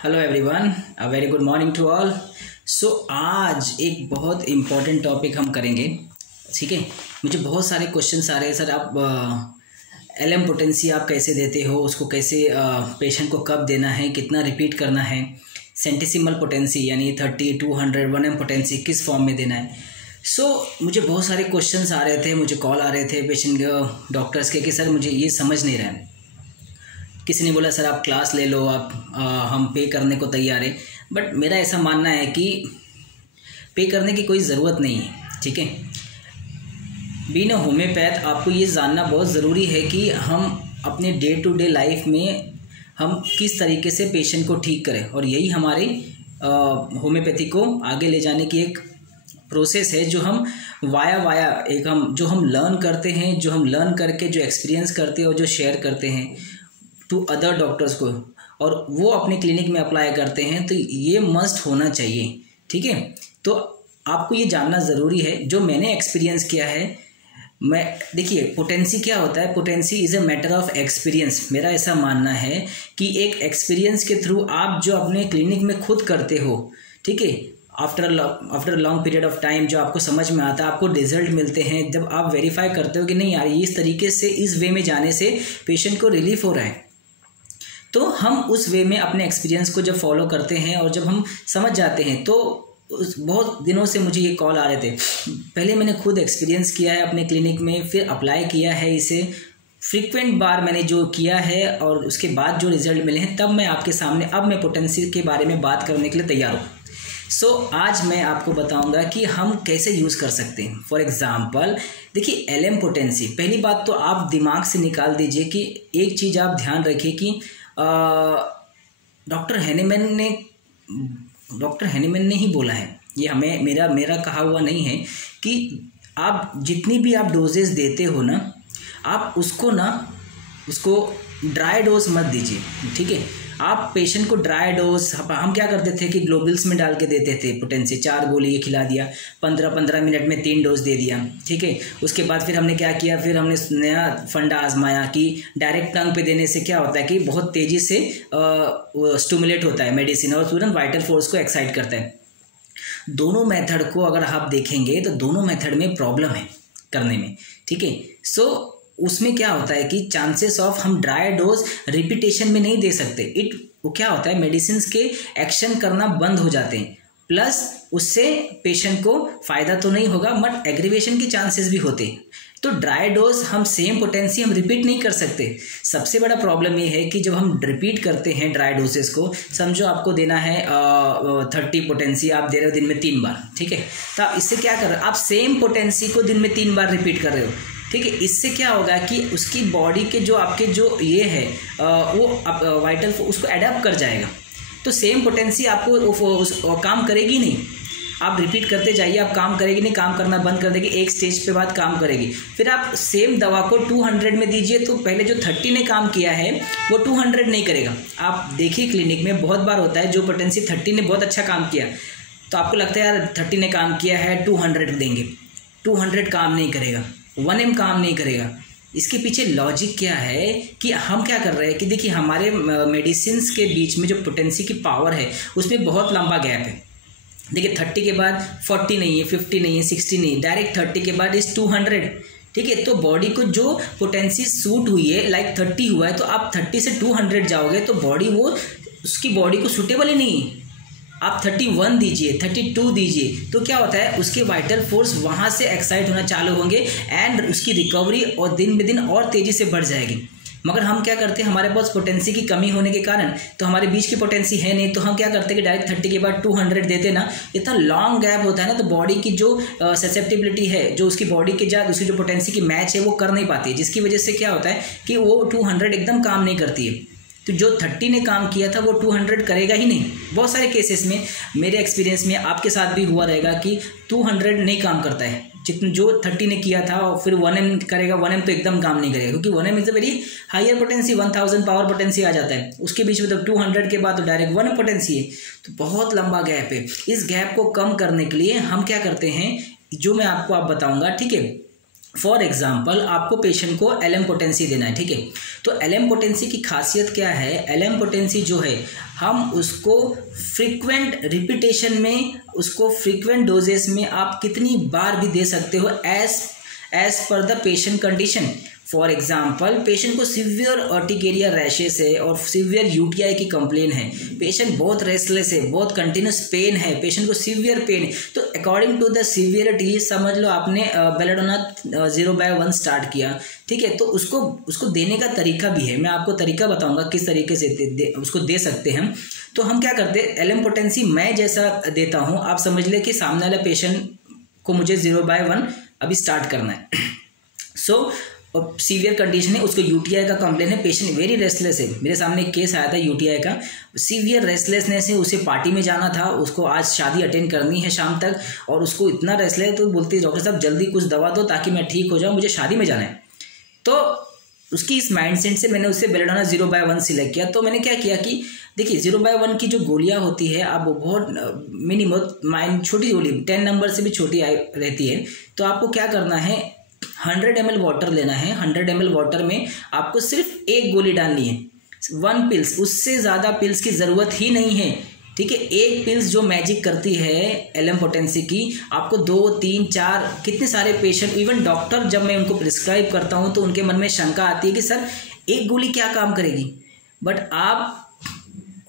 Hello everyone, a very good morning to all. So आज एक बहुत इम्पॉर्टेंट टॉपिक हम करेंगे, ठीक है। मुझे बहुत सारे क्वेश्चंस आ रहे हैं, सर आप एलएम पोटेंसी आप कैसे देते हो, उसको कैसे पेशेंट को कब देना है, कितना रिपीट करना है, सेंटिसिमल पोटेंसी यानी 30, 200, 1M पोटेंसी किस फॉर्म में देना है। मुझे बहुत सारे क्वेश्चंस आ रहे थे, मुझे कॉल आ रहे थे पेशेंट डॉक्टर्स के कि सर मुझे ये समझ नहीं रहा है। किसी ने बोला सर आप क्लास ले लो, आप हम पे करने को तैयार है, बट मेरा ऐसा मानना है कि पे करने की कोई ज़रूरत नहीं है, ठीक है। बीइंग अ होम्योपैथ आपको ये जानना बहुत ज़रूरी है कि हम अपने डे टू डे लाइफ में हम किस तरीके से पेशेंट को ठीक करें, और यही हमारी होम्योपैथी को आगे ले जाने की एक प्रोसेस है जो हम वाया एक हम लर्न करते हैं, जो हम लर्न करके जो एक्सपीरियंस करते हैं और जो शेयर करते हैं टू अदर डॉक्टर्स को, और वो अपने क्लिनिक में अप्लाई करते हैं। तो ये मस्ट होना चाहिए, ठीक है। तो आपको ये जानना ज़रूरी है जो मैंने एक्सपीरियंस किया है। देखिए पोटेंसी क्या होता है, potency is a matter of experience. मेरा ऐसा मानना है कि एक एक्सपीरियंस के थ्रू आप जो अपने क्लिनिक में खुद करते हो, ठीक है, after long period of time जो आपको समझ में आता है, आपको रिजल्ट मिलते हैं, जब आप वेरीफाई करते हो कि नहीं यार इस तरीके से इस वे में जाने से पेशेंट को रिलीफ हो रहा है, तो हम उस वे में अपने एक्सपीरियंस को जब फॉलो करते हैं और जब हम समझ जाते हैं, तो बहुत दिनों से मुझे ये कॉल आ रहे थे। पहले मैंने खुद एक्सपीरियंस किया है अपने क्लिनिक में, फिर अप्लाई किया है इसे, फ्रीक्वेंट बार मैंने जो किया है और उसके बाद जो रिजल्ट मिले हैं, तब मैं आपके सामने अब मैं पोटेंसी के बारे में बात करने के लिए तैयार हूँ। आज मैं आपको बताऊंगा कि हम कैसे यूज़ कर सकते हैं। फॉर एग्जांपल देखिए एलएम पोटेंसी, पहली बात तो आप दिमाग से निकाल दीजिए कि एक चीज़ आप ध्यान रखिए कि डॉक्टर हैनीमैन ने ही बोला है, ये हमें मेरा कहा हुआ नहीं है, कि आप जितनी भी आप डोजेस देते हो ना, आप उसको ड्राई डोज मत दीजिए, ठीक है। आप पेशेंट को ड्राई डोज, हम क्या करते थे कि ग्लोबल्स में डाल के देते थे पोटेंसी, 4 गोली ये खिला दिया, 15-15 मिनट में 3 डोज दे दिया, ठीक है। उसके बाद फिर हमने क्या किया, फिर हमने नया फंडा आजमाया कि डायरेक्ट टंग पे देने से क्या होता है कि बहुत तेज़ी से स्टिमुलेट होता है मेडिसिन और तुरंत वाइटल फोर्स को एक्साइट करता है। दोनों मेथड को अगर आप देखेंगे तो दोनों मेथड में प्रॉब्लम है करने में, ठीक है। उसमें क्या होता है कि चांसेस ऑफ हम ड्राई डोज रिपीटेशन में नहीं दे सकते। वो क्या होता है, मेडिसिन के एक्शन करना बंद हो जाते हैं, प्लस उससे पेशेंट को फ़ायदा तो नहीं होगा बट एग्रीवेशन के चांसेस भी होते हैं। तो ड्राई डोज हम सेम पोटेंसी हम रिपीट नहीं कर सकते। सबसे बड़ा प्रॉब्लम ये है कि जब हम रिपीट करते हैं ड्राई डोजेस को, समझो आपको देना है 30 पोटेंसी, आप दे रहे हो दिन में 3 बार, ठीक है। तो आप इससे क्या कर रहे हो, आप सेम पोटेंसी को दिन में 3 बार रिपीट कर रहे हो, ठीक है। इससे क्या होगा कि उसकी बॉडी के जो आपके जो ये है वो वाइटल उसको एडाप्ट कर जाएगा। तो सेम पोटेंसी आपको काम करेगी नहीं, आप रिपीट करते जाइए, आप काम करेगी नहीं, काम करना बंद कर देगी, एक स्टेज पे बाद काम करेगी। फिर आप सेम दवा को 200 में दीजिए, तो पहले जो 30 ने काम किया है वो 200 नहीं करेगा। आप देखिए क्लिनिक में बहुत बार होता है जो पोटेंसी 30 ने बहुत अच्छा काम किया, तो आपको लगता है यार 30 ने काम किया है 200 देंगे, 200 काम नहीं करेगा, 1M काम नहीं करेगा। इसके पीछे लॉजिक क्या है कि हम क्या कर रहे हैं कि देखिए हमारे मेडिसिन्स के बीच में जो पोटेंसी की पावर है उसमें बहुत लंबा गैप है। देखिए 30 के बाद 40 नहीं है, 50 नहीं है, 60 नहीं, डायरेक्ट 30 के बाद इस 200, ठीक है। तो बॉडी को जो पोटेंसी सूट हुई है, लाइक 30 हुआ है, तो आप 30 से 200 जाओगे तो बॉडी उसकी बॉडी को सूटेबल ही नहीं है। आप 31 दीजिए, 32 दीजिए, तो क्या होता है उसके वाइटल फोर्स वहाँ से एक्साइट होना चालू होंगे एंड उसकी रिकवरी और दिन ब दिन और तेज़ी से बढ़ जाएगी। मगर हम क्या करते हैं, हमारे पास पोटेंसी की कमी होने के कारण, तो हमारे बीच की पोटेंसी है नहीं, तो हम क्या करते हैं कि डायरेक्ट 30 के बाद 200 देते ना, इतना लॉन्ग गैप होता है ना, तो बॉडी की जो ससेप्टिबिलिटी है, जो उसकी बॉडी के साथ उसकी जो पोटेंसी की मैच है वो कर नहीं पाती है, जिसकी वजह से क्या होता है कि वो 200 एकदम काम नहीं करती है। तो जो 30 ने काम किया था वो 200 करेगा ही नहीं। बहुत सारे केसेस में मेरे एक्सपीरियंस में, आपके साथ भी हुआ रहेगा कि 200 नहीं काम करता है, जो 30 ने किया था, और फिर 1M करेगा, 1M तो एकदम काम नहीं करेगा, क्योंकि 1M is a very higher potency, 1000 power potency आ जाता है उसके बीच में। तो 200 के बाद तो डायरेक्ट 1M पोटेंसी है, तो बहुत लंबा गैप है। इस गैप को कम करने के लिए हम क्या करते हैं, जो मैं आपको बताऊँगा, ठीक है। फॉर एग्जाम्पल आपको पेशेंट को एलएम पोटेंसी देना है, ठीक है। तो एलएम पोटेंसी की खासियत क्या है, एलएम पोटेंसी जो है हम उसको फ्रीक्वेंट रिपीटेशन में, उसको फ्रीक्वेंट डोजेस में आप कितनी बार भी दे सकते हो as per the patient condition. For example patient को सीवियर अर्टिकेरिया रैशेस है और सीवियर यूटीआई की कंप्लेन है, पेशेंट बहुत रेस्टलेस है, बहुत कंटिन्यूस पेन है, पेशेंट को सीवियर पेन है, तो अकॉर्डिंग टू द सीवियरिटी समझ लो आपने बेलेडोना 0/1 स्टार्ट किया, ठीक है। तो उसको देने का तरीका भी है, मैं आपको तरीका बताऊंगा किस तरीके से उसको दे सकते हैं। तो हम क्या करते हैं, एलएम पोटेंसी मैं जैसा देता हूँ, आप समझ ले कि सामने वाले पेशेंट को मुझे 0/1 अभी स्टार्ट करना है। सो सीवियर कंडीशन है, उसको यूटीआई का कंप्लेन है, पेशेंट वेरी रेस्टलेस है। मेरे सामने एक केस आया था यूटीआई का, सीवियर रेस्टलेसनेस है, उसे पार्टी में जाना था, उसको आज शादी अटेंड करनी है शाम तक, और उसको इतना रेस्टलेस है तो बोलती है डॉक्टर साहब जल्दी कुछ दवा दो ताकि मैं ठीक हो जाऊँ, मुझे शादी में जाना है। तो उसकी इस माइंडसेट से मैंने उससे बेलेडोना 0/1 सिलेक्ट किया। तो मैंने क्या किया कि देखिए 0/1 की जो गोलियां होती है आप वो बहुत मिनिमम छोटी गोली 10 नंबर से भी छोटी रहती है। तो आपको क्या करना है, 100 ml वाटर लेना है, 100 ml वाटर में आपको सिर्फ एक गोली डालनी है, 1 पिल्स, उससे ज़्यादा पिल्स की ज़रूरत ही नहीं है, ठीक है। एक पिल्स जो मैजिक करती है एलएम पोटेंसी की, आपको 2, 3, 4 कितने सारे पेशेंट, इवन डॉक्टर जब मैं उनको प्रिस्क्राइब करता हूँ तो उनके मन में शंका आती है कि सर एक गोली क्या काम करेगी, बट आप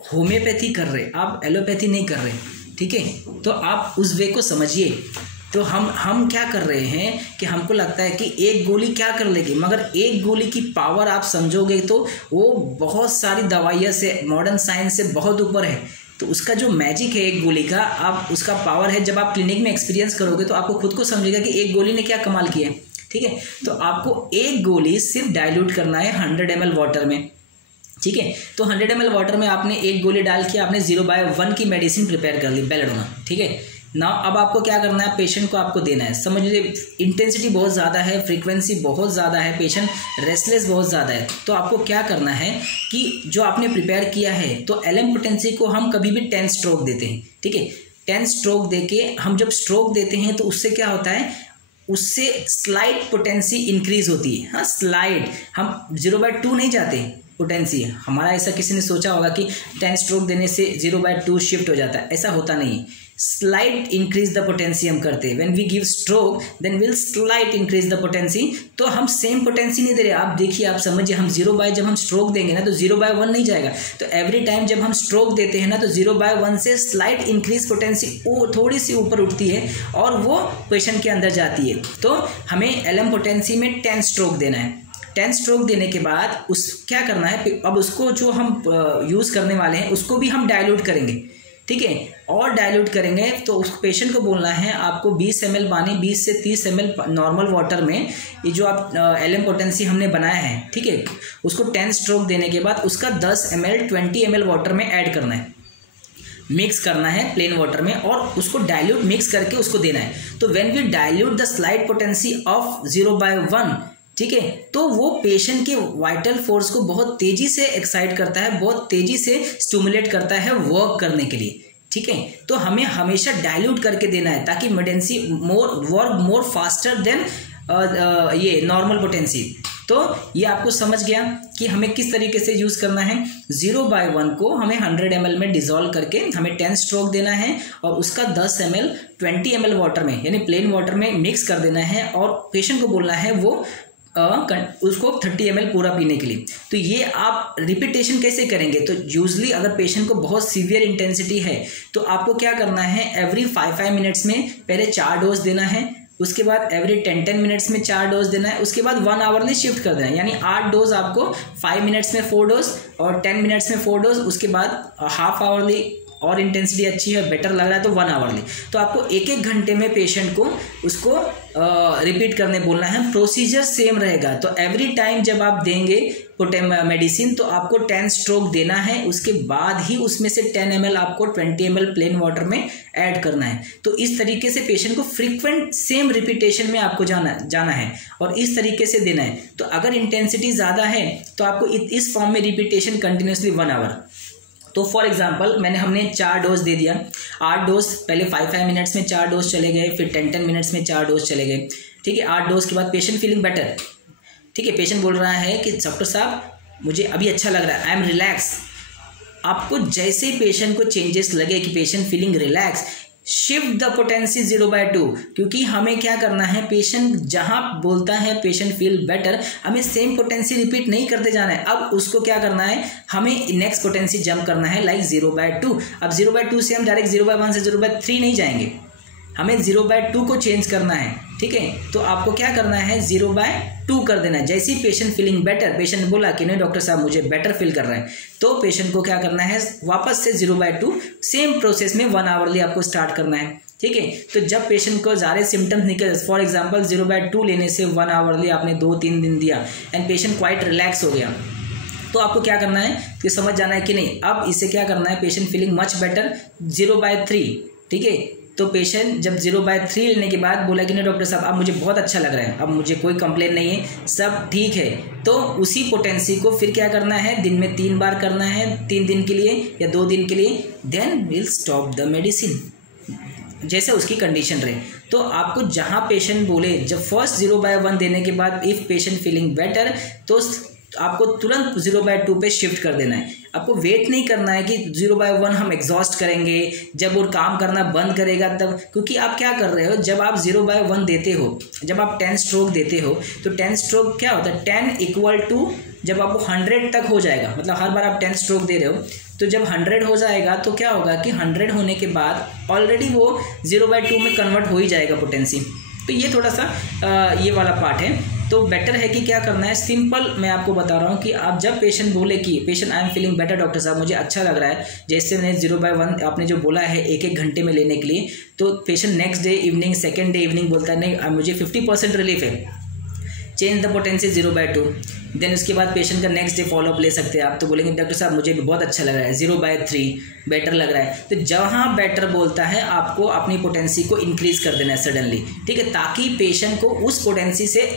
होम्योपैथी कर रहे, आप एलोपैथी नहीं कर रहे, ठीक है। तो आप उस वे को समझिए। तो हम क्या कर रहे हैं कि हमको लगता है कि एक गोली क्या कर लेगी, मगर एक गोली की पावर आप समझोगे तो वो बहुत सारी दवाइयों से, मॉडर्न साइंस से बहुत ऊपर है। तो उसका जो मैजिक है एक गोली का, आप उसका पावर है, जब आप क्लिनिक में एक्सपीरियंस करोगे तो आपको खुद को समझेगा कि एक गोली ने क्या कमाल किया है, ठीक है। तो आपको एक गोली सिर्फ डाइल्यूट करना है 100 ml वाटर में, ठीक है। तो 100 ml वाटर में आपने एक गोली डाल के आपने 0/1 की मेडिसिन प्रिपेयर कर ली, बेलेडोना, ठीक है ना। अब आपको क्या करना है, पेशेंट को आपको देना है, समझ लीजिए इंटेंसिटी बहुत ज़्यादा है, फ्रीक्वेंसी बहुत ज़्यादा है, पेशेंट रेस्टलेस बहुत ज़्यादा है। तो आपको क्या करना है कि जो आपने प्रिपेयर किया है, तो एलएम पोटेंसी को हम कभी भी 10 स्ट्रोक देते हैं, ठीक है। 10 स्ट्रोक देके हम जब स्ट्रोक देते हैं तो उससे क्या होता है, उससे स्लाइड पोटेंसी इंक्रीज होती है, हाँ स्लाइड, हम 0/2 नहीं जाते पोटेंसी। हमारा ऐसा किसी ने सोचा होगा कि 10 स्ट्रोक देने से 0/2 शिफ्ट हो जाता है, ऐसा होता नहीं। स्लाइड इंक्रीज द पोटेंसी हम करते हैं, when we give stroke then will slide increase the potency. तो हम सेम पोटेंसी नहीं दे रहे, आप देखिए, आप समझिए, हम जब हम स्ट्रोक देंगे ना तो 0/1 नहीं जाएगा। तो एवरी टाइम जब हम स्ट्रोक देते हैं ना तो 0/1 से स्लाइड इंक्रीज पोटेंसी वो थोड़ी सी ऊपर उठती है और वो पेशेंट के अंदर जाती है। तो हमें एलएम पोटेंसी में 10 स्ट्रोक देना है। 10 स्ट्रोक देने के बाद उस क्या करना है, अब उसको जो हम यूज़ करने वाले हैं उसको भी हम डाइल्यूट करेंगे, ठीक है। और डाइल्यूट करेंगे तो उस पेशेंट को बोलना है आपको 20 ml पानी, 20 से 30 ml नॉर्मल वाटर में ये जो आप एलएम पोटेंसी हमने बनाया है, ठीक है, उसको 10 स्ट्रोक देने के बाद उसका 10 ml 20 ml वाटर में ऐड करना है, मिक्स करना है प्लेन वाटर में, और उसको डाइल्यूट मिक्स करके उसको देना है। तो when we dilute the slide potency of 0/1, ठीक है, तो वो पेशेंट के वाइटल फोर्स को बहुत तेजी से एक्साइट करता है, बहुत तेजी से स्टिमुलेट करता है वर्क करने के लिए, ठीक है। तो हमें हमेशा डाइल्यूट करके देना है ताकि potency work more faster than ये नॉर्मल पोटेंसी। तो ये आपको समझ गया कि हमें किस तरीके से यूज़ करना है। 0/1 को हमें 100 ml में डिसॉल्व करके हमें 10 स्ट्रोक देना है और उसका 10 ml 20 ml वाटर में यानी प्लेन वाटर में मिक्स कर देना है और पेशेंट को बोलना है वो उसको 30 ml पूरा पीने के लिए। तो ये आप रिपीटेशन कैसे करेंगे, तो यूजली अगर पेशेंट को बहुत सीवियर इंटेंसिटी है तो आपको क्या करना है, एवरी 5 मिनट्स में पहले 4 डोज देना है, उसके बाद एवरी 10 मिनट्स में 4 डोज देना है, उसके बाद 1 आवरली शिफ्ट कर देना है, यानी 8 डोज आपको 5 मिनट्स में 4 डोज और 10 मिनट्स में 4 डोज, उसके बाद हाफ आवरली और इंटेंसिटी अच्छी है, बेटर लग रहा है तो 1 आवरली। तो आपको 1-1 घंटे में पेशेंट को उसको रिपीट करने बोलना है, प्रोसीजर सेम रहेगा। तो एवरी टाइम जब आप देंगे मेडिसिन तो आपको 10 स्ट्रोक देना है, उसके बाद ही उसमें से 10 ml आपको 20 ml प्लेन वाटर में ऐड करना है। तो इस तरीके से पेशेंट को फ्रीक्वेंट सेम रिपीटेशन में आपको जाना है और इस तरीके से देना है। तो अगर इंटेंसिटी ज़्यादा है तो आपको इस फॉर्म में रिपीटेशन कंटिन्यूसली 1 आवर। तो फॉर एग्जांपल हमने 4 डोज दे दिया, 8 डोज पहले 5 मिनट्स में 4 डोज चले गए, फिर 10 मिनट्स में 4 डोज चले गए, ठीक है, 8 डोज के बाद पेशेंट फीलिंग बेटर, ठीक है, पेशेंट बोल रहा है कि डॉक्टर साहब मुझे अभी अच्छा लग रहा है, आई एम रिलैक्स। आपको जैसे ही पेशेंट को चेंजेस लगे कि patient feeling relax, shift the potency 0/2, क्योंकि हमें क्या करना है, पेशेंट जहां बोलता है पेशेंट फील बेटर, हमें सेम पोटेंसी रिपीट नहीं करते जाना है। अब उसको क्या करना है, हमें नेक्स्ट पोटेंसी जंप करना है लाइक 0/2। अब 0/2 से हम डायरेक्ट 0/1 से 0/3 नहीं जाएंगे, हमें 0/2 को चेंज करना है, ठीक है। तो आपको क्या करना है, 0/2 कर देना है। जैसे ही पेशेंट फीलिंग बेटर, पेशेंट बोला कि नहीं डॉक्टर साहब मुझे बेटर फील कर रहा है, तो पेशेंट को क्या करना है, वापस से 0/2 सेम प्रोसेस में 1 आवरली आपको स्टार्ट करना है, ठीक है। तो जब पेशेंट को ज़्यादा सिम्टम्स निकल, फॉर एग्जाम्पल 0/2 लेने से 1 आवरली आपने 2-3 दिन दिया एंड पेशेंट क्वाइट रिलैक्स हो गया, तो आपको क्या करना है कि समझ जाना है कि नहीं, अब इसे क्या करना है, पेशेंट फीलिंग मच बेटर 0/3, ठीक है। तो पेशेंट जब 0/3 लेने के बाद बोला कि नहीं डॉक्टर साहब अब मुझे बहुत अच्छा लग रहा है, अब मुझे कोई कंप्लेन नहीं है, सब ठीक है, तो उसी पोटेंसी को फिर क्या करना है, दिन में 3 बार करना है, 3 दिन के लिए या 2 दिन के लिए, then will stop the medicine, जैसे उसकी कंडीशन रहे। तो आपको जहां पेशेंट बोले, जब फर्स्ट 0/1 देने के बाद इफ पेशेंट फीलिंग बेटर, तो आपको तुरंत 0/2 पे शिफ्ट कर देना है। आपको वेट नहीं करना है कि 0/1 हम एग्जॉस्ट करेंगे, जब वो काम करना बंद करेगा तब, क्योंकि आप क्या कर रहे हो, जब आप 0/1 देते हो, जब आप 10 स्ट्रोक देते हो, तो 10 स्ट्रोक क्या होता है, 10 इक्वल टू जब आपको 100 तक हो जाएगा, मतलब हर बार आप 10 स्ट्रोक दे रहे हो, तो जब 100 हो जाएगा तो क्या होगा कि 100 होने के बाद ऑलरेडी वो 0/2 में कन्वर्ट हो ही जाएगा पोटेंसी। तो ये थोड़ा सा ये वाला पार्ट है। तो बेटर है कि क्या करना है, सिंपल मैं आपको बता रहा हूँ कि आप जब पेशेंट बोले कि patient I am feeling better doctor साहब मुझे अच्छा लग रहा है, जैसे मैंने 0/1 आपने जो बोला है 1-1 घंटे में लेने के लिए, तो patient next day evening, second day evening बोलता है नहीं मुझे 50% रिलीफ है, चेंज द पोटेंसी 0/2। देन उसके बाद पेशेंट का नेक्स्ट डे फॉलोअप ले सकते हैं आप, तो बोलेंगे डॉक्टर साहब मुझे भी बहुत अच्छा लग रहा है, 0/3 बेटर लग रहा है। तो जहाँ बेटर बोलता है आपको अपनी पोटेंसी को इंक्रीज कर देना है सडनली, ठीक है, ताकि पेशेंट को उस पोटेंसी से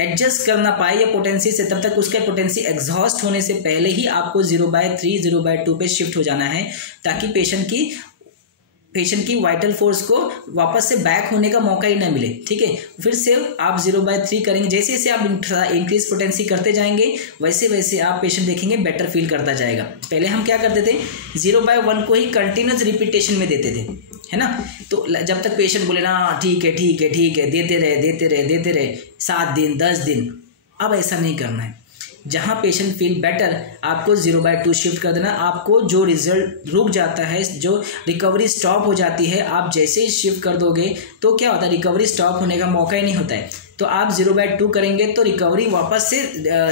एडजस्ट करना पाए या पोटेंसी से, तब तक उसका पोटेंसी एग्जॉस्ट होने से पहले ही आपको 0/3 0/2 पे शिफ्ट हो जाना है, ताकि पेशेंट की वाइटल फोर्स को वापस से बैक होने का मौका ही ना मिले, ठीक है। फिर से आप 0/3 करेंगे, जैसे जैसे आप इंक्रीज पोटेंसी करते जाएंगे वैसे वैसे आप पेशेंट देखेंगे बेटर फील करता जाएगा। पहले हम क्या करते थे, 0/1 को ही कंटिन्यूस रिपीटेशन में देते थे, है ना, तो जब तक पेशेंट बोले ना ठीक है ठीक है ठीक है, देते रहे 7 दिन 10 दिन। अब ऐसा नहीं करना है, जहाँ पेशेंट फील बेटर आपको 0/2 शिफ्ट कर देना। आपको जो रिजल्ट रुक जाता है, जो रिकवरी स्टॉप हो जाती है, आप जैसे ही शिफ्ट कर दोगे तो क्या होता है, रिकवरी स्टॉप होने का मौका ही नहीं होता है। तो आप 0/2 करेंगे तो रिकवरी वापस से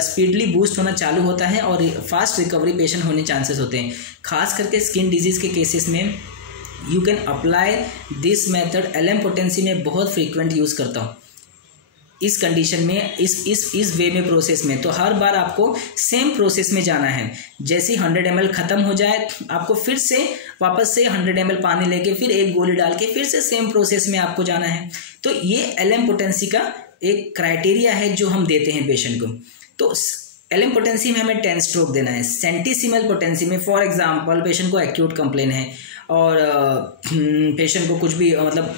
स्पीडली बूस्ट होना चालू होता है और फास्ट रिकवरी पेशेंट होने चांसेस होते हैं। खास करके स्किन डिजीज़ के केसेस में you can apply this method. LM potency में बहुत फ्रीक्वेंट यूज़ करता हूँ इस कंडीशन में, इस वे में प्रोसेस में। तो हर बार आपको सेम प्रोसेस में जाना है। जैसे ही 100 ml ख़त्म हो जाए, आपको फिर से वापस से 100 ml पानी लेके फिर एक गोली डाल के फिर से सेम प्रोसेस में आपको जाना है। तो ये LM पोटेंसी का एक क्राइटेरिया है जो हम देते हैं पेशेंट को। तो LM पोटेंसी में हमें 10 स्ट्रोक देना है। सेंटीसिमल पोटेंसी में फॉर एग्जांपल पेशेंट को एक्यूट कंप्लेन है और पेशेंट को कुछ भी मतलब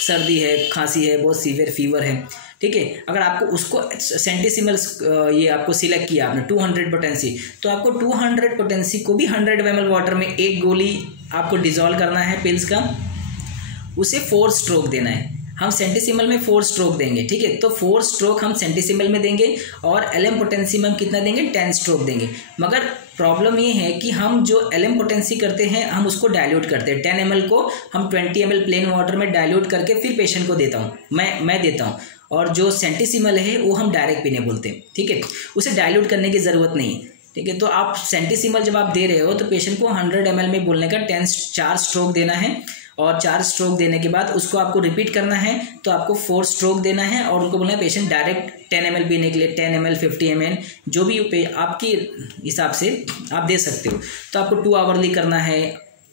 सर्दी है, खांसी है, बहुत सीवियर फीवर है, ठीक है, अगर आपको उसको सेंटीसिमल ये आपको सिलेक्ट किया आपने 200 पोटेंसी, तो आपको 200 पोटेंसी को भी 100 ml वाटर में एक गोली आपको डिजोल्व करना है पिल्स का, उसे 4 स्ट्रोक देना है। हम सेंटीसिमल में 4 स्ट्रोक देंगे, ठीक है, तो 4 स्ट्रोक हम सेंटीसिमल में देंगे और LM पोटेंसी में हम कितना देंगे, 10 स्ट्रोक देंगे। मगर प्रॉब्लम ये है कि हम जो LM पोटेंसी करते हैं हम उसको डाइल्यूट करते हैं। 10 ml को हम 20 ml प्लेन वाटर में डाइल्यूट करके फिर पेशेंट को देता हूँ, मैं देता हूँ। और जो सेंटीसिमल है वो हम डायरेक्ट पीने बोलते हैं, ठीक है, उसे डाइल्यूट करने की ज़रूरत नहीं है, ठीक है। तो आप सेंटीसिमल जब आप दे रहे हो तो पेशेंट को 100 ml में बोलने का 4 स्ट्रोक देना है और 4 स्ट्रोक देने के बाद उसको आपको रिपीट करना है, तो आपको 4 स्ट्रोक देना है और उनको बोलना है पेशेंट डायरेक्ट 10 ml पीने के लिए 10 ml 50 ml जो भी आपके हिसाब से आप दे सकते हो। तो आपको 2 आवरली करना है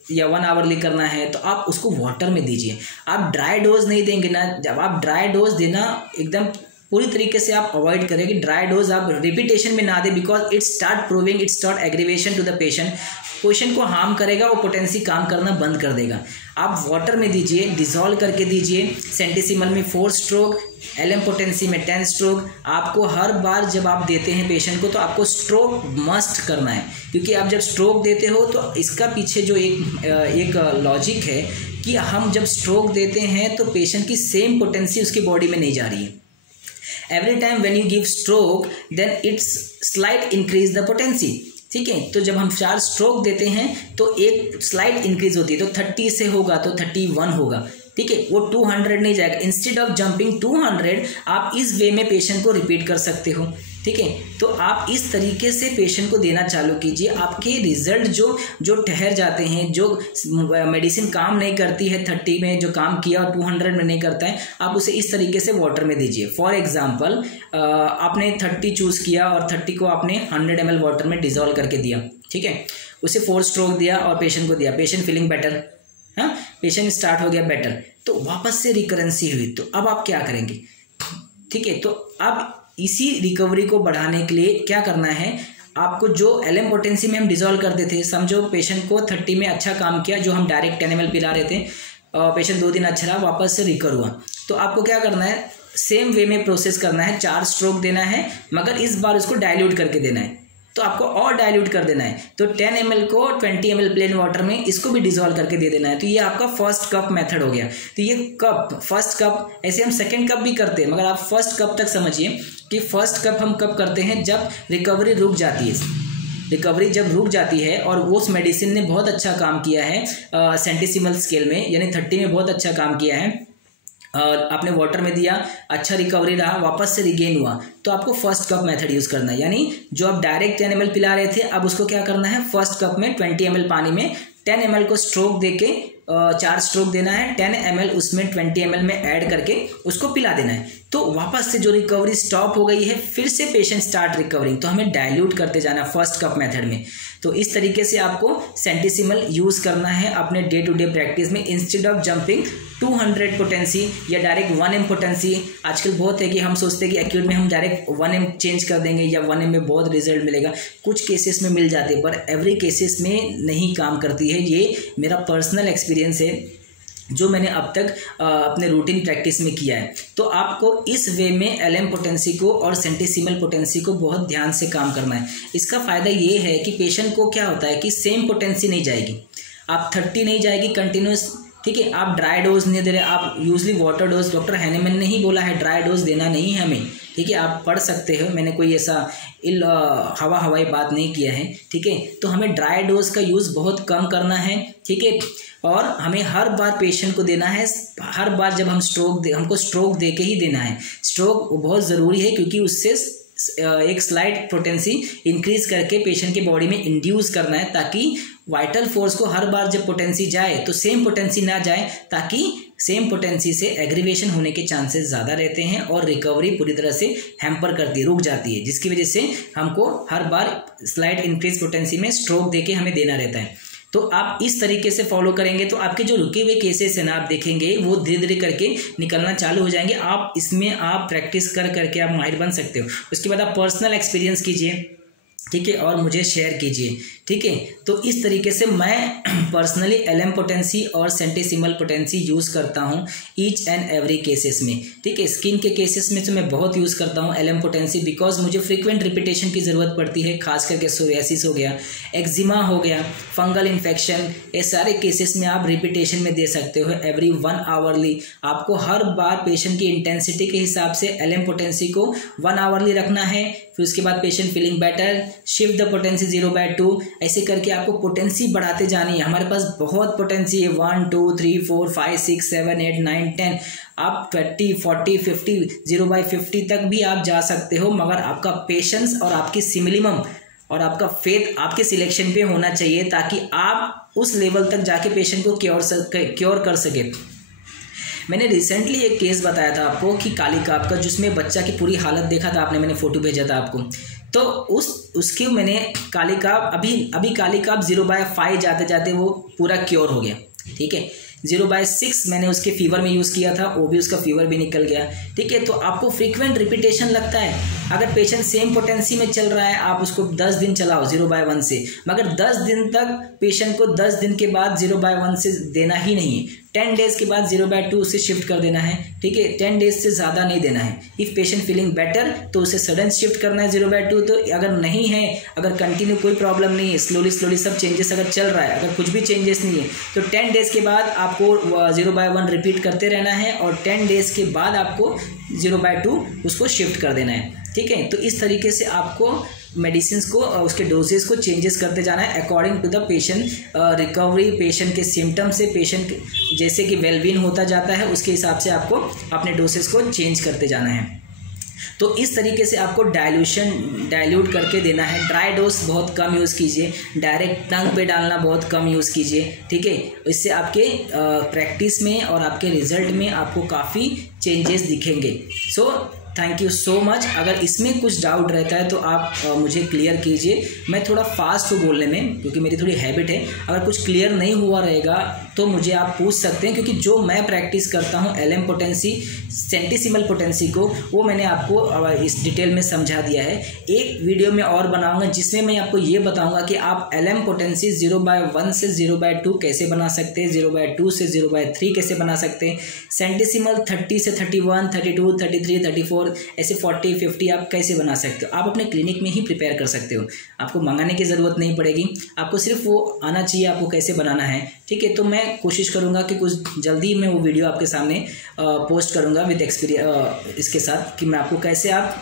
या 1 आवरली करना है तो आप उसको वाटर में दीजिए। आप ड्राई डोज नहीं देंगे ना, जब आप ड्राई डोज देना एकदम पूरी तरीके से आप अवॉइड करें कि ड्राई डोज आप रिपीटेशन में ना दें, because it start proving, it start aggravation to the patient. Position को हार्म करेगा, वो पोटेंसी काम करना बंद कर देगा। आप वाटर में दीजिए, डिजोल्व करके दीजिए, सेंटीसीमल में 4 स्ट्रोक, एलएम पोटेंसी में 10 स्ट्रोक। आपको हर बार जब आप देते हैं पेशेंट को तो आपको स्ट्रोक मस्ट करना है, क्योंकि आप जब स्ट्रोक देते हो तो इसका पीछे जो एक लॉजिक है कि हम जब स्ट्रोक देते हैं तो पेशेंट की सेम पोटेंसी उसकी बॉडी में नहीं जा रही है। Every time when you give stroke then it's slight increase the potency, ठीक है। तो जब हम 4 स्ट्रोक देते हैं तो एक स्लाइट इंक्रीज होती है, तो 30 से होगा तो 31 होगा, ठीक है। वो 200 नहीं जाएगा। इंस्टेड ऑफ जंपिंग 200 आप इस वे में पेशेंट को रिपीट कर सकते हो, ठीक है। तो आप इस तरीके से पेशेंट को देना चालू कीजिए। आपके रिजल्ट जो ठहर जाते हैं, जो मेडिसिन काम नहीं करती है 30 में जो काम किया और 200 में नहीं करता है, आप उसे इस तरीके से वाटर में दीजिए। फॉर एग्जांपल आपने 30 चूज़ किया और 30 को आपने 100 ml वाटर में डिजोल्व करके दिया, ठीक है। उसे 4 स्ट्रोक दिया और पेशेंट को दिया, पेशेंट फीलिंग बेटर, हाँ, पेशेंट स्टार्ट हो गया बेटर, तो वापस से रिकरेंसी हुई। तो अब आप क्या करेंगे, ठीक है। तो अब इसी रिकवरी को बढ़ाने के लिए क्या करना है, आपको जो एलएम पोटेंसी में हम डिजोल्व करते थे, समझो पेशेंट को 30 में अच्छा काम किया, जो हम डायरेक्ट 10 ml पिला रहे थे, पेशेंट 2 दिन अच्छा रहा, वापस से रिकवर हुआ, तो आपको क्या करना है, सेम वे में प्रोसेस करना है, 4 स्ट्रोक देना है, मगर इस बार उसको डाइल्यूट करके देना है। तो आपको और डाइल्यूट कर देना है, तो 10 ml को 20 ml प्लेन वाटर में इसको भी डिजोल्व करके दे देना है। तो ये आपका फर्स्ट कप मेथड हो गया। तो ये कप, फर्स्ट कप, ऐसे हम सेकंड कप भी करते हैं, मगर आप फर्स्ट कप तक समझिए कि फर्स्ट कप हम कब करते हैं, जब रिकवरी रुक जाती है। रिकवरी जब रुक जाती है और उस मेडिसिन ने बहुत अच्छा काम किया है सेंटीसीमल स्केल में, यानी 30 में बहुत अच्छा काम किया है, आपने वाटर में दिया, अच्छा रिकवरी रहा, वापस से रिगेन हुआ, तो आपको फर्स्ट कप मेथड यूज़ करना है। यानी जो आप डायरेक्ट 10 ml पिला रहे थे, अब उसको क्या करना है, फर्स्ट कप में 20 ml पानी में 10 ml को स्ट्रोक देके 4 स्ट्रोक देना है, 10 ml उसमें 20 ml में ऐड करके उसको पिला देना है। तो वापस से जो रिकवरी स्टॉप हो गई है, फिर से पेशेंट स्टार्ट रिकवरिंग, तो हमें डाइल्यूट करते जाना फर्स्ट कप मेथड में। तो इस तरीके से आपको सेंटीसीमल यूज़ करना है अपने डे टू डे प्रैक्टिस में, इंस्टेड ऑफ जंपिंग 200 पोटेंसी या डायरेक्ट 1 m पोटेंसी। आजकल बहुत है कि हम सोचते हैं कि एक्यूट में हम डायरेक्ट 1 m चेंज कर देंगे या 1 m में बहुत रिजल्ट मिलेगा, कुछ केसेस में मिल जाते हैं, पर एवरी केसेस में नहीं काम करती है। ये मेरा पर्सनल एक्सपीरियंस है जो मैंने अब तक अपने रूटीन प्रैक्टिस में किया है। तो आपको इस वे में एलएम पोटेंसी को और सेंटीसीमल पोटेंसी को बहुत ध्यान से काम करना है। इसका फ़ायदा ये है कि पेशेंट को क्या होता है कि सेम पोटेंसी नहीं जाएगी, आप 30 नहीं जाएगी कंटिन्यूस, ठीक है। आप ड्राई डोज नहीं दे रहे, आप usually water dose, doctor Hahnemann ने ही बोला है ड्राई डोज देना नहीं है हमें, ठीक है। आप पढ़ सकते हो, मैंने कोई ऐसा हवाई बात नहीं किया है, ठीक है। तो हमें ड्राई डोज का यूज़ बहुत कम करना है, ठीक है। और हमें हर बार पेशेंट को देना है, हर बार जब हम हमको स्ट्रोक दे के ही देना है। स्ट्रोक बहुत ज़रूरी है, क्योंकि उससे एक स्लाइड पोटेंसी इंक्रीज करके पेशेंट के बॉडी में इंड्यूस करना है, ताकि वाइटल फोर्स को हर बार जब पोटेंसी जाए तो सेम पोटेंसी ना जाए, ताकि सेम पोटेंसी से एग्रीवेशन होने के चांसेस ज़्यादा रहते हैं और रिकवरी पूरी तरह से हैम्पर करती है, रुक जाती है, जिसकी वजह से हमको हर बार स्लाइड इंक्रीज पोटेंसी में स्ट्रोक देके हमें देना रहता है। तो आप इस तरीके से फॉलो करेंगे तो आपके जो रुके हुए केसेस हैं ना, आप देखेंगे वो धीरे धीरे करके निकलना चालू हो जाएंगे। आप इसमें आप प्रैक्टिस कर करके आप माहिर बन सकते हो। उसके बाद आप पर्सनल एक्सपीरियंस कीजिए, ठीक है, और मुझे शेयर कीजिए, ठीक है। तो इस तरीके से मैं पर्सनली एलएम पोटेंसी और सेंटीसीमल पोटेंसी यूज़ करता हूँ ईच एंड एवरी केसेस में, ठीक है। स्किन के केसेस में तो मैं बहुत यूज़ करता हूँ एलएम पोटेंसी, बिकॉज मुझे फ्रीक्वेंट रिपीटेशन की ज़रूरत पड़ती है, खास करके सोरियासिस हो गया, एक्जिमा हो गया, फंगल इन्फेक्शन, ये सारे केसेस में आप रिपीटेशन में दे सकते हो एवरी 1 आवरली। आपको हर बार पेशेंट की इंटेंसिटी के हिसाब से एलएम पोटेंसी को 1 आवरली रखना है, फिर उसके बाद patient feeling better, shift the potency 0/2, ऐसे करके आपको पोटेंसी बढ़ाते जानी है। हमारे पास बहुत पोटेंसी है, 1 2 3 4 5 6 7 8 9 10, आप 20 40 50 0/50 तक भी आप जा सकते हो, मगर आपका पेशेंस और आपकी सिमिलिमम और आपका फेथ आपके सिलेक्शन पे होना चाहिए, ताकि आप उस लेवल तक जाके पेशेंट को क्योर कर सके। मैंने रिसेंटली एक केस बताया था आपको कि कालिकाप का, जिसमें बच्चा की पूरी हालत देखा था आपने, मैंने फ़ोटो भेजा था आपको। तो उसके मैंने कालिकाप अभी कालिकाप 0/5 जाते जाते वो पूरा क्योर हो गया, ठीक है। 0/6 मैंने उसके फीवर में यूज़ किया था, वो भी उसका फीवर भी निकल गया। ठीक है, तो आपको फ्रीक्वेंट रिपीटेशन लगता है। अगर पेशेंट सेम पोटेंसी में चल रहा है, आप उसको 10 दिन चलाओ 0/1 से, मगर 10 दिन तक पेशेंट को 10 दिन के बाद 0/1 से देना ही नहीं है। 10 डेज़ के बाद 0/2 से शिफ्ट कर देना है। ठीक है, 10 डेज से ज़्यादा नहीं देना है। इफ़ पेशेंट फीलिंग बेटर तो उसे सडन शिफ्ट करना है 0/2। तो अगर नहीं है, अगर कंटिन्यू कोई प्रॉब्लम नहीं है, स्लोली सब चेंजेस अगर चल रहा है, अगर कुछ भी चेंजेस नहीं है, तो 10 डेज़ के बाद आपको 0/1 रिपीट करते रहना है और 10 डेज़ के बाद आपको 0/2 उसको शिफ्ट कर देना है। ठीक है, तो इस तरीके से आपको मेडिसिन को उसके डोजेस को चेंजेस करते जाना है according to the patient recovery, patient के सिम्टम से पेशेंट जैसे कि वेलबीन होता जाता है, उसके हिसाब से आपको अपने डोजेस को चेंज करते जाना है। तो इस तरीके से आपको डाइल्यूट करके देना है। ड्राई डोज बहुत कम यूज़ कीजिए, डायरेक्ट टंग पे डालना बहुत कम यूज़ कीजिए। ठीक है, इससे आपके प्रैक्टिस में और आपके रिजल्ट में आपको काफ़ी चेंजेस दिखेंगे। So thank you so much. अगर इसमें कुछ डाउट रहता है तो आप मुझे क्लियर कीजिए। मैं थोड़ा फास्ट हूँ बोलने में, क्योंकि मेरी थोड़ी हैबिट है। अगर कुछ क्लियर नहीं हुआ रहेगा तो मुझे आप पूछ सकते हैं, क्योंकि जो मैं प्रैक्टिस करता हूँ LM पोटेंसी, सेंटीसिमल पोटेंसी को, वो मैंने आपको इस डिटेल में समझा दिया है। एक वीडियो में और बनाऊंगा जिसमें मैं आपको ये बताऊंगा कि आप LM पोटेंसी 0/1 से 0/2 कैसे बना सकते हैं, 0/2 से 0/3 कैसे बना सकते हैं, सेंटीसिमल 30 से 31, 32, 33, 34 ऐसे 40, 50 आप कैसे बना सकते हो। आप अपने क्लिनिक में ही प्रिपेयर कर सकते हो, आपको मंगाने की ज़रूरत नहीं पड़ेगी। आपको सिर्फ वो आना चाहिए आपको कैसे बनाना है। ठीक है, तो मैं कोशिश करूँगा कि कुछ जल्दी मैं वो वीडियो आपके सामने पोस्ट करूँगा विद एक्सपीरियंस इसके साथ, कि मैं आपको कैसे आप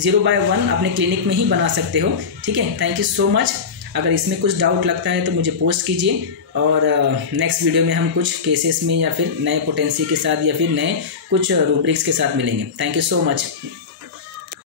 0/1 अपने क्लिनिक में ही बना सकते हो। ठीक है, थैंक यू सो मच। अगर इसमें कुछ डाउट लगता है तो मुझे पोस्ट कीजिए, और नेक्स्ट वीडियो में हम कुछ केसेस में या फिर नए पोटेंसी के साथ या फिर नए कुछ रूब्रिक्स के साथ मिलेंगे। Thank you so much.